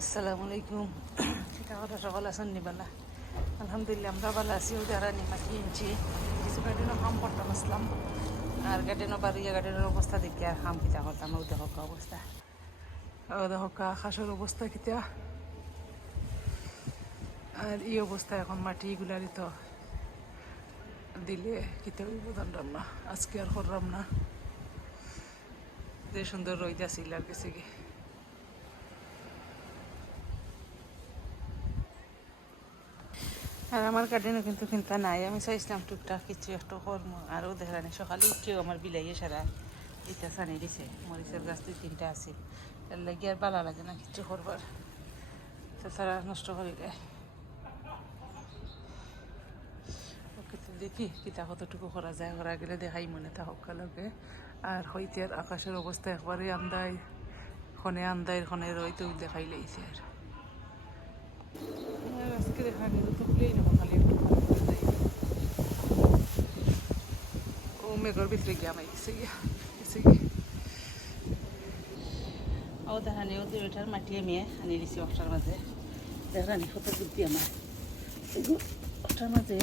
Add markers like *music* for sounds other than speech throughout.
আসসালামু আলাইকুম। কথা সকাল আছেন নিবালা আলহামদুলিল্লাহ, আমরা ভালো আছি। ও যারা নিমাটি ইঞ্চি কিছু গার্ডেনও হাম করতাম আসলাম। আর গার্ডেনও বাড়িয়া গার্ডেনের অবস্থা দেখি আর হাম কিতা করতাম ও দেখো কা অবস্থা। ও দেখো কা খাসের অবস্থা কিতা। আর এই অবস্থা এখন মাটি গুলারি তো দিলে কিতা হইব না। আজকে আর করলাম না। যে সুন্দর রইতে আসিল আর কিছু কি আর আমার গার্ডেনও কিন্তু চিন্তা নাই। আমি চাইছিলাম টুকটাক কিছু একটু কর্ম। আরও দেখানি সকালে উঠেও আমার বিলাইয়ে সারা ইটা সানি দিছে। মরিচের গাছ দুই তিনটা আছে। এর লাগি আর ভালো লাগে না কিছু করবার। তাছাড়া নষ্ট করে দেয়। ওকে তো দেখি কিতা কতটুকু করা যায়। করা গেলে দেখাই মনে তা সকালকে আর হইতে আর আকাশের অবস্থা একবারে আন্দায়, খনে আন্দায়, খনে রই তো দেখাই আর আর। আজকে দেখা গেল তো। খুলেই নেব খালি। একটু ও মেঘর ভিতরে গিয়ে আমার গেছে গিয়া গেছে গিয়ে। ও দেখানি ও দুইটার মাটি আমি আনি দিছি অষ্টার মাঝে। দেখানি কত বুদ্ধি আমার অষ্টার মাঝে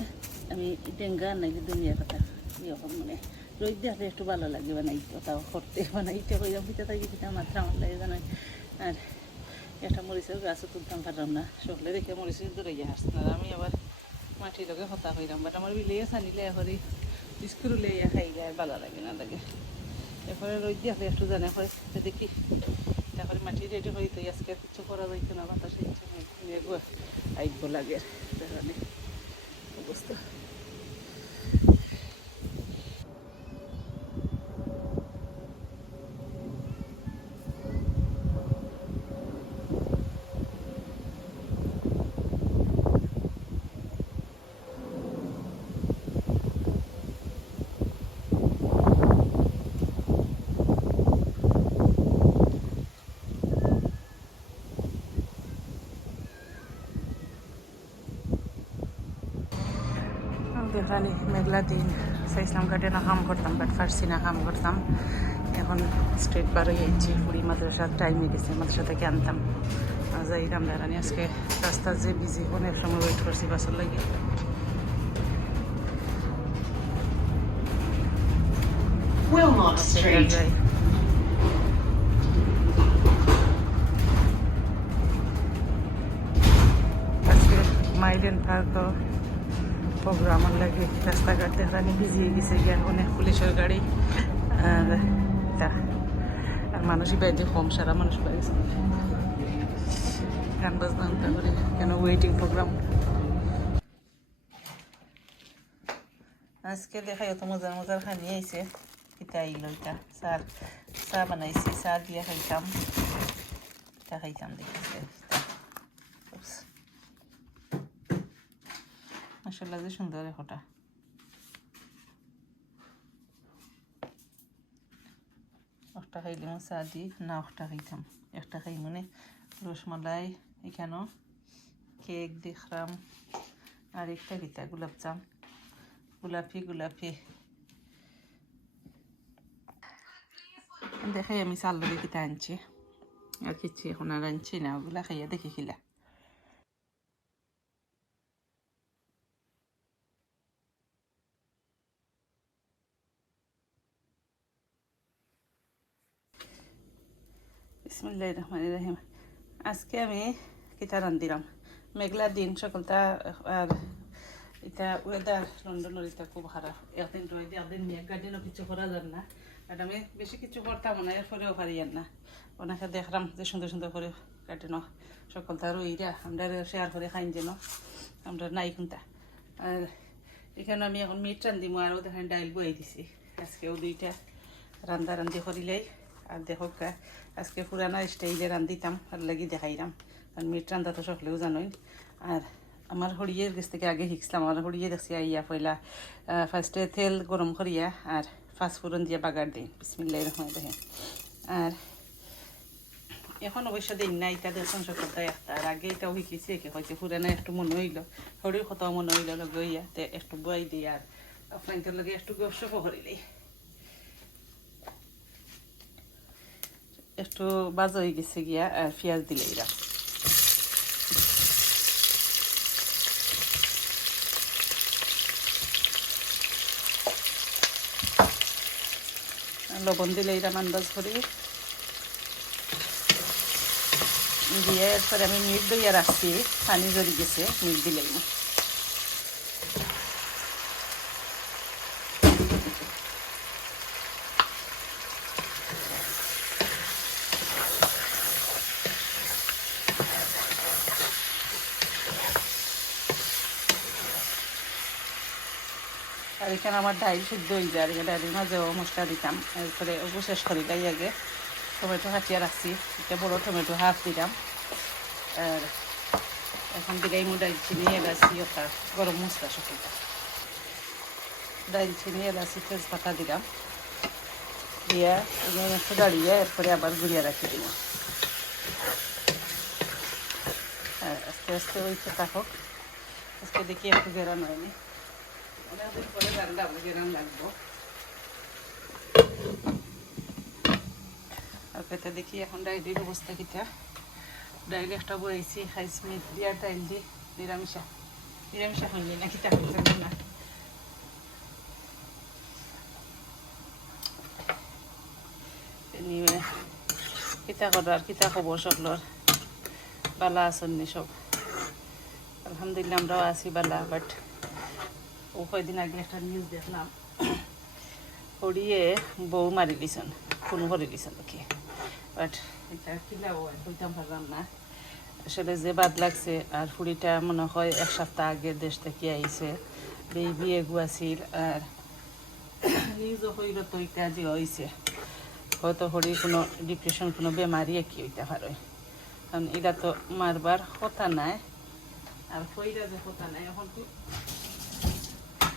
আমি ডেঙ্গা নাকি দুনিয়ার কথা। এরকম মানে রোদ দেখলে একটু ভালো লাগে বানাই কথা করতে বানাই ইটা কইলাম পিঠা থাকি পিঠা মাত্রা আমার লাগে জানাই। আর একটা মরিচের গাছও তুলতাম পারলাম না। সকলে দেখে মরিচ দূরে গিয়ে না আমি আবার মাটির লগে হতা হইলাম বাট আমার বিলে সানিলে এখনই স্কুল লইয়া খাইলে আর ভালো লাগে না লাগে। এরপরে রোদ দিয়ে একটু জানে হয় দেখি তারপরে মাটি রেডি হই তো আজকে কিছু করা যাইতো না, বাতাসে ইচ্ছে আইব লাগে। তাহলে অবস্থা। দেখানি মেঘলা দিন। চাইছিলাম গার্ডেনে কাম করতাম বাট পারছি না কাম করতাম। এখন স্ট্রেট বার হয়ে যাচ্ছি ফুড়ি মাদ্রাসার টাইম গেছে মাদ্রাসা থেকে আনতাম। যাইতাম দাঁড়ানি আজকে রাস্তা যে বিজি অনেক সময় ওয়েট করছি বাসের লাগে। Wilmot Street. যাই। আজকে মাইলেন পার্ক প্রোগ্রাম লাগে রাস্তাঘাট দেখানি ভিজিয়ে গেছে গিয়া অনেক পুলিশের গাড়ি। আর তা আর মানুষই বাইরে কম, সারা মানুষ বাইরে গান বাজনা উল্টা করে, কেন ওয়েটিং প্রোগ্রাম আজকে দেখাই অত মজার মজার খানি আইছে। কিতা আইলো এটা চা চা বানাইছি চা দিয়ে খাইতাম। এটা খাইতাম দেখিছে মাসাল্লাহ যে সুন্দর এখটা একটা খাইলাম চা দি না একটা খাইতাম। একটা খাই মানে রসমালাই, এখানেও কেক, দেখলাম। আর একটা কিতা গোলাপ জাম। গোলাপি গোলাপি। দেখাই আমি চাল লগে কিতা আনছি। আর কিছু এখন আর আনছি না, ওগুলা খাইয়া দেখি খিলা। বিসমুল্লাহ রহমান রহিম আজকে আমি কিতা রান্ধিলাম মেঘলা দিন, সকালটা আর এটা ওয়েদার লন্ডনের এটা খুব খারাপ একদিন রয়েছে একদিন মেঘ গার্ডেনও কিছু করা যাবে না। আর আমি বেশি কিছু করতাম না এরপরেও পারি আর না। ওনাকে দেখলাম যে সুন্দর সুন্দর করে গার্ডেনও সকালটা রইরা আমরা শেয়ার করে খাইন যেন আমরা নাই খুনতা আর এখানে আমি এখন মিট রান্ধিম আর দেখেন ডাইল বই দিছি। আজকেও দুইটা। রান্দা রান্ধি করিলেই আর দেখো আজকে পুরানা স্টাইলে রান্ধিতাম, আর লাগি দেখাইলাম কারণ মিট রান্ধা তো সকলেও জানোই। আর আমার হরিয়ের কাছ থেকে আগে শিখছিলাম। আমার হরিয়ে দেখছি, আইয়া পয়লা ফার্স্টে তেল গরম করিয়া, আর ফাঁসফোড়ন দিয়ে বাগার দিই। বিসমিল্লাহ রহমান দেখেন আর এখন অবশ্য দিন না এটা দেখুন সকলটা একটা। আর আগে এটাও শিখেছি একে, হয়তো পুরানা একটু মনে হইল। হরির কত মনে হইল লগে ইয়া একটু বই দিই আর ফ্রাঙ্কের লগে একটু গপসপ করিলেই একটু বাজা হয়ে গেছে গিয়া আর পেঁয়াজ দিলে এরা। লবণ দিলে এরা মান্দাজ করি। দিয়ে এরপরে আমি মিট দইয়া রাখছি, পানি জড়ি গেছে, মিট দিলেই না। এখানে আমার ডাইল সিদ্ধ হয়ে যায়, আর ডাইলের মাঝেও মশলা দিতাম। এরপরে শেষ করি তাই আগে টমেটো হাটিয়ে রাখছি। এটা বড় টমেটো হাফ দিলাম। আর এখন দিলাই মু ডাইল চিনি এলাচি ওটা গরম মশলা সকলটা ডাইল চিনি এলাচি তেজপাতা দিলাম। দিয়ে একটু দাঁড়িয়ে এরপরে আবার গুড়িয়ে রাখি আর আস্তে আস্তে ওইতে থাকুক। আজকে দেখি একটু গেরান হয়নি। লাগবো আর পেতে দেখি এখন ডাইলির অবস্থা কিটা। ডাইল একটা বইছি খাইছি মিট ডাইল দি, নিরামিষা। নিরামিষা হইনি না, কিটা হইতে না। নিয়ে কিতা করার কিতা খবর সকলর? বালা আছেন নি সব। আলহামদুলিল্লাহ, আমরাও আছি বালা বাট ও কয়দিন আগে একটা নিউজ দেখলাম। হরিয়ে বউ মারি দিছেন খুন করে দিছেন কি? বাট এটা কিলাও কইতাম পারলাম না। আসলে যে বাদ লাগছে, আর ফুড়িটা মনে হয় এক সপ্তাহ আগে দেশ থেকে আইছে। এই বিয়ে গুয়াছিল আর নিউজও হইল তো এটা যে হয়েছে হয়তো হরি কোনো ডিপ্রেশন কোনো বেমারি কি হইতে পারে। কারণ এটা তো মারবার কথা নাই। আর হইরা যে কথা নাই, এখন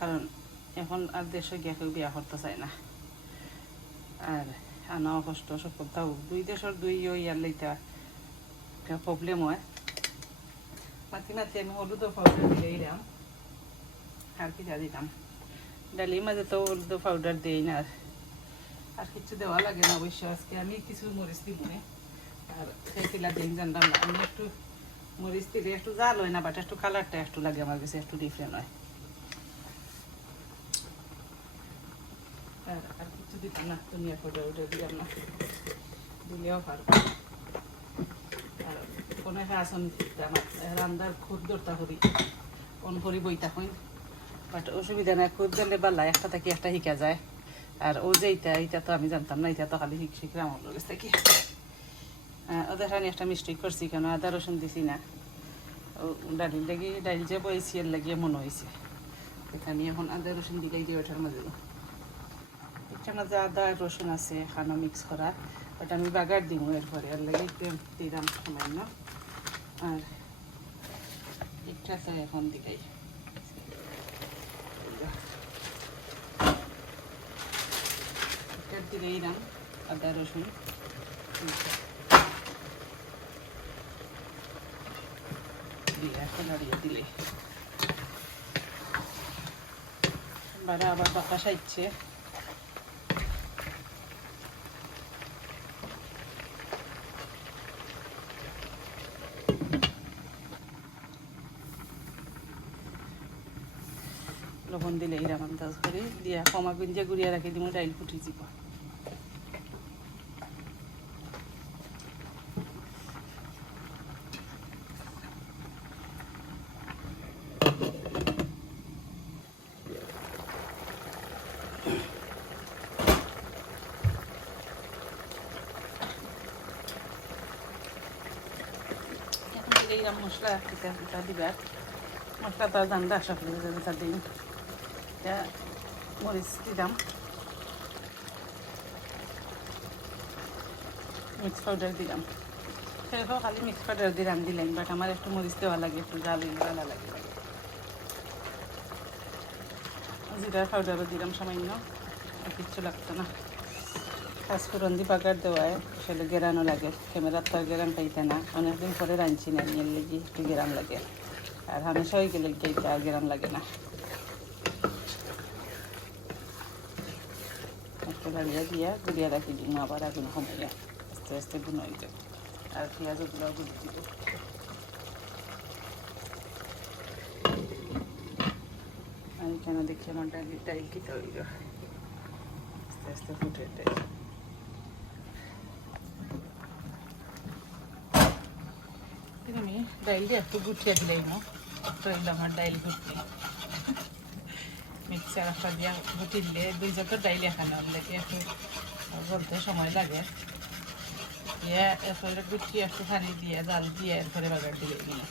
কারণ এখন আর দেশে গিয়া কেউ বিয়া করতে চায় না। আর আনাও কষ্ট সব তাও দুই দেশের দুই ইয়ার লইতা প্রবলেম হয়। মাতি মাতি আমি হলুদ পাউডার দিয়ে দিলাম। আর কি দিলাম ডালির মাঝে তো হলুদ পাউডার দিই না। আর কিছু দেওয়া লাগে না অবশ্য। আজকে আমি কিছু মরিচ দিব আর খাইছিলা দিন জানতাম না। আমি একটু মরিচ দিলে একটু জাল হয় না বাট একটু কালারটা একটু লাগে আমার কাছে, একটু ডিফারেন্ট হয়। আর কিছু না উঠে দিলাম না। দিলেও আর কোনো একটা আসন আমার রান্দার দরতা করি বাট অসুবিধা নাই খুদ দিলে বালা একটা থেকে একটা শিকা যায়। আর ও যে এইটা এইটা তো আমি জানতাম না এটা তো খালি শিখ শিখলাম ওর কাছ থেকে। ওদের আমি একটা মিস্টেক করছি কেন, আদা রসুন দিছি না। ডালির লাগি ডাইল যে বইছি এর লাগিয়ে মনে হয়েছে এখানে এখন আদা রসুন দিলেই দিয়ে ওঠার মাঝে এটার মাঝে আদা রসুন আছে খানা মিক্স করা ওটা আমি বাগার দিব এরপরে, আর লাগে দিলাম সামান্য আর এটা তো এখন দিলাই। এটার দিলাম আদা, রসুন। দিয়ে এখন নাড়িয়ে দিলে বারে আবার বাতাস আইচ্ছে লবণ দিলে এরাম আন্দাজ করে দিয়া কমা গুঞ্জে গুড়িয়া রাখি দিব। ডাইল ফুটি যাব এরাম মশলা পিঠা দিবার মশলা তো জানদা সকলে যেটা এটা মরিচ দিলাম মিক্স পাউডার দিলাম সেরকম খালি মিক্স পাউডার দিলাম দিলাম বাট আমার একটু মরিচ দেওয়া লাগে, একটু জাল ভালো লাগে। জিরার পাউডারও দিলাম সামান্য কিচ্ছু লাগতো না। পাঁচফোড়ন দি বাগার দেওয়ায় আসলে গেরানো লাগে, ক্যামেরার তো গেরান পাইতে না। অনেকদিন পরে রাঁধছি না, নিয়ে লেগে একটু গেরান লাগে। আর হামেশা হয়ে গেলে আর গেরান লাগে না। দাঁড়িয়ে দিয়া গুড়িয়া রাখি দিন আবার আগুন কমাইয়া আস্তে আস্তে হয়ে যাবে আর পেঁয়াজগুলো গুলি দিব আমি কেন দেখছি আমার ডাইল ডাইল খেতে হইল আস্তে আস্তে ফুটে ডাইল আমি ডাইল দিয়ে একটু গুটিয়ে দিলাই না ডাইল আমার ডাইল গুটি মিক্সার একটা দিয়া গুটি দিলে দুই যত ডাইল এখানে লাগে একটু বলতে সময় লাগে। দিয়ে এরপরে গুটি একটু পানি দিয়ে, জাল দিয়ে, এরপরে বাজার দিয়ে দিলে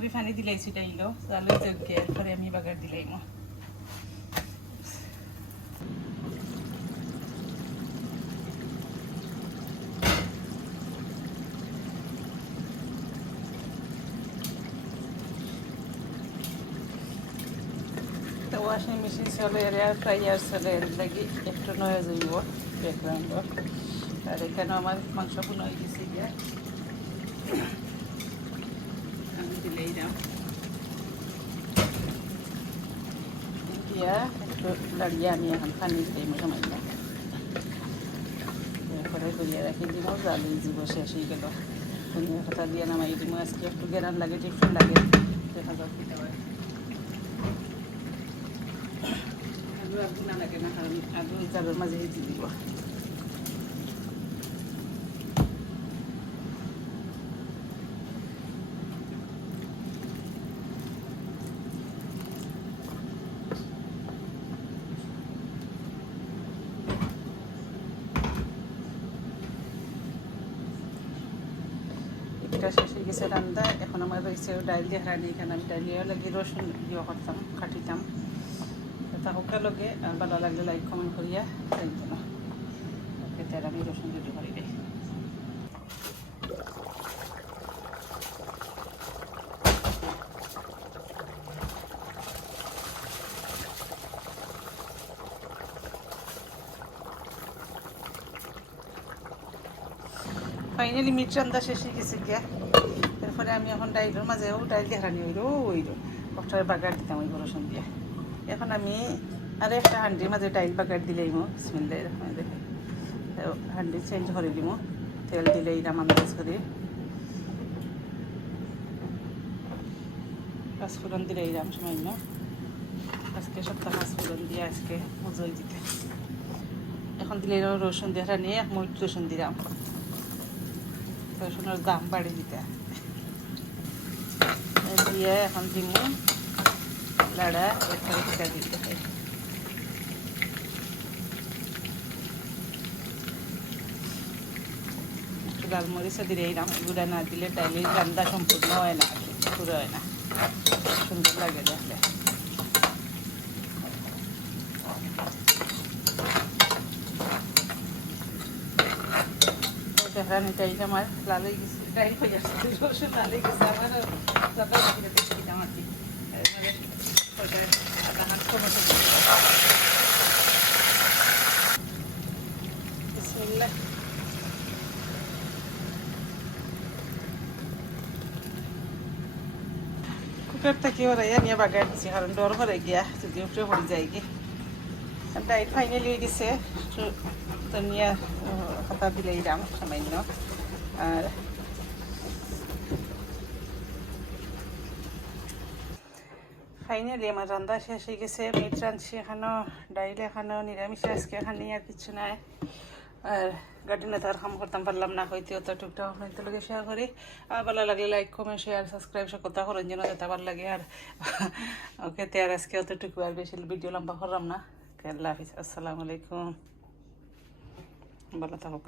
করে পানি দিলাই ছিটাইলো জালে যোগ্য এরপরে আমি বাগার দিলাইমো ওয়াশিং মেশিন চলে এয়ার ফ্রাইয়ার চলে লাগি একটু নয় যাইব ব্যাকগ্রাউন্ড আর এখানে আমার মাংস পুনো হয়ে গেছে দিলেই দাও দিয়া আমি এখন পানি দিই সময় না এরপরে করিয়া রাখি দিব জাল দিব শেষ হয়ে গেল ধনিয়া পাতা দিয়ে নামাই দিব লাগে টিফিন লাগে দেখা যাক কি হয় আলু আলু না লাগে মাঝে দিব এটা শেষ হয়ে গেছে রান্না এখন আমার রয়েছে ডাইল দিয়ে হারানি এখানে আমি ডাইল দিয়ে লাগি রসুন ইয়ে করতাম কাটিতাম। তা হোকা লগে ভালো লাগলে লাইক কমেন্ট করিয়া না। ওকে তার আমি রসুন রেডি করি ফাইনালি মিট রান্না শেষ গেছে গিয়া এরপরে আমি এখন ডাইলের মাঝেও ডাইল দিয়ে হারানি হইল হইল কষ্টের বাগার দিতাম ওই রসুন দিয়ে এখন আমি আর একটা হান্ডির মাঝে ডাইল বাগার দিলেই মো, বিসমিল্লাহ রহমান দেখে। হান্ডি চেঞ্জ করে দিব তেল দিলেই দাম আন্দাজ করে। পাঁচফোড়ন দিলে এই দাম সামান্য। আজকে সপ্তাহ পাঁচফোড়ন দিয়ে আজকে মজই দিতে এখন দিলে রসুন দিয়ে নিয়ে এক মুঠ রসুন দিলাম। রসুনের দাম বাড়ি দিতে দিয়ে এখন দিমু লাড়া এরপরে পিঠা দিতে হয় একটু লাল মরিচা দিলে এইরাম গুঁড়া না দিলে ডাইলে রান্না সম্পূর্ণ হয় না পুরো হয় না সুন্দর লাগে দেখলে দেখানি ডাইল আমার লাল হয়ে গেছে ডাইল হয়ে যাচ্ছে রসুন লাল হয়ে গেছে আমার দাদা বাকিটা দেখে দিতাম আর কি হাত। কুকারটা কি ওরা নিয়ে দিচ্ছি কারণ ডর করে গিয়া যদি উপরে পড়ে যায় কি ডাইট ফাইনালি হয়ে গেছে ধনিয়া পাতা দিলেই দাম সামান্য আর ফাইনালি আমার রান্না শেষ হয়ে গেছে মিট রাঁধছি এখানেও ডাইল এখানেও নিরামিষ, আজকে এখানে আর কিছু নাই। আর গার্ডেনে তো আর কাম করতাম, পারলাম না হইতে অত টুকটাক হইতে লগে শেয়ার করি। আর ভালো লাগলে লাইক কমেন্ট শেয়ার সাবস্ক্রাইব সব কথা করেন যেন যেতে ভালো লাগে। আর *laughs* ওকে তে আর আজকে অতটুকু, আর বেশি ভিডিও লম্বা করলাম না। আল্লাহ হাফিজ, আসসালামু আলাইকুম। ভালো থাকুক